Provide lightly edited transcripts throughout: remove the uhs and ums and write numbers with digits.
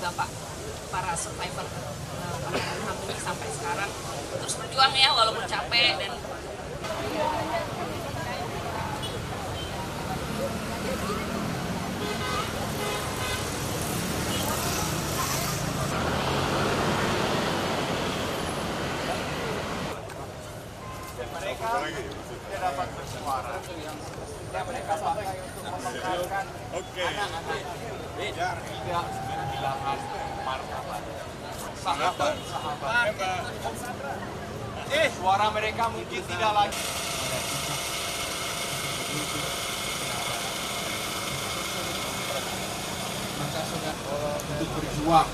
Bapak para survivor pelanggaran HAM ini sampai sekarang terus berjuang ya walaupun capek dan mereka tidak dapat bersuara yang mereka pakai untuk mempertahankan anak-anak yang tidak kehilangan martabat. Sahabat, suara mereka mungkin tidak lagi. Maka sudah untuk berjuang.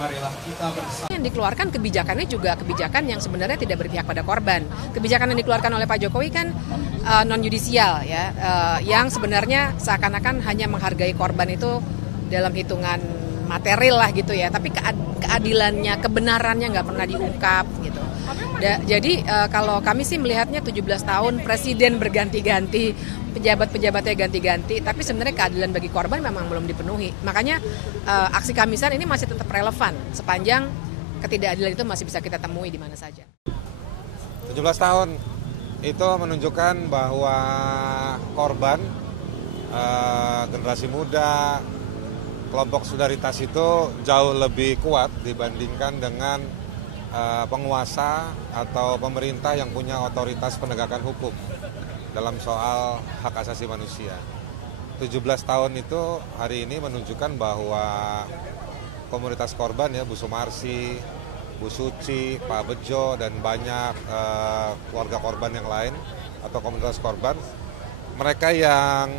Marilah kita bersama. Yang dikeluarkan kebijakannya juga kebijakan yang sebenarnya tidak berpihak pada korban. Kebijakan yang dikeluarkan oleh Pak Jokowi kan non yudisial ya, yang sebenarnya seakan-akan hanya menghargai korban itu dalam hitungan material lah gitu ya. Tapi keadilannya, kebenarannya nggak pernah diungkap gitu. Jadi kalau kami sih melihatnya 17 tahun presiden berganti-ganti, pejabat-pejabatnya ganti-ganti, tapi sebenarnya keadilan bagi korban memang belum dipenuhi. Makanya aksi Kamisan ini masih tetap relevan sepanjang ketidakadilan itu masih bisa kita temui di mana saja. 17 tahun itu menunjukkan bahwa korban, generasi muda, kelompok solidaritas itu jauh lebih kuat dibandingkan dengan penguasa atau pemerintah yang punya otoritas penegakan hukum dalam soal hak asasi manusia. 17 tahun itu hari ini menunjukkan bahwa komunitas korban ya, Bu Sumarsi, Bu Suci, Pak Bejo, dan banyak keluarga korban yang lain atau komunitas korban, mereka yang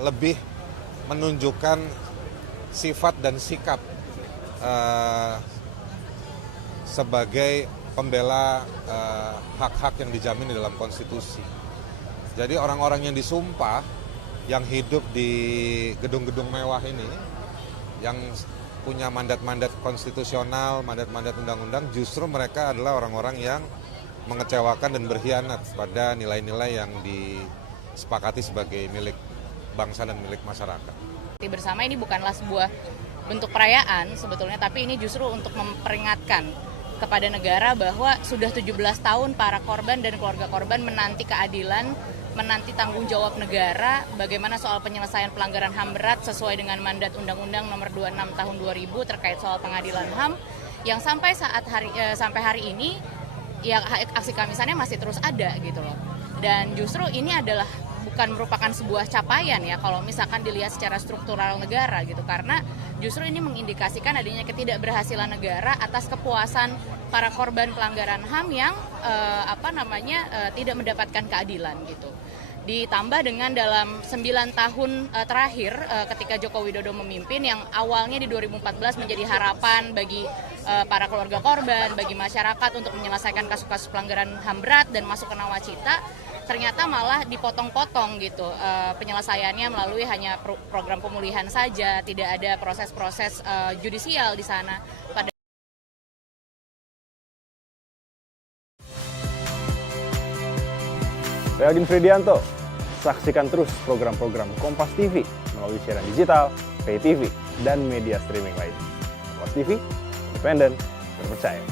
lebih menunjukkan sifat dan sikap sebagai pembela hak-hak yang dijamin di dalam konstitusi. Jadi orang-orang yang disumpah, yang hidup di gedung-gedung mewah ini, yang punya mandat-mandat konstitusional, mandat-mandat undang-undang, justru mereka adalah orang-orang yang mengecewakan dan berkhianat pada nilai-nilai yang disepakati sebagai milik bangsa dan milik masyarakat. Bersama ini bukanlah sebuah bentuk perayaan sebetulnya, tapi ini justru untuk memperingatkan kepada negara bahwa sudah 17 tahun para korban dan keluarga korban menanti keadilan, menanti tanggung jawab negara, bagaimana soal penyelesaian pelanggaran HAM berat sesuai dengan mandat Undang-Undang Nomor 26 Tahun 2000 terkait soal pengadilan HAM, yang sampai hari ini ya aksi Kamisannya masih terus ada gitu loh. Dan justru ini adalah bukan merupakan sebuah capaian ya kalau misalkan dilihat secara struktural negara gitu, karena justru ini mengindikasikan adanya ketidakberhasilan negara atas kepuasan para korban pelanggaran HAM yang tidak mendapatkan keadilan gitu. Ditambah dengan dalam 9 tahun terakhir ketika Joko Widodo memimpin, yang awalnya di 2014 menjadi harapan bagi para keluarga korban, bagi masyarakat untuk menyelesaikan kasus-kasus pelanggaran HAM berat dan masuk ke nawacita, ternyata malah dipotong-potong gitu penyelesaiannya melalui hanya program pemulihan saja, tidak ada proses-proses judisial di sana. Saya Agin Fridianto. Saksikan terus program-program Kompas TV melalui siaran digital, pay TV, dan media streaming lain. Kompas TV, independen, terpercaya.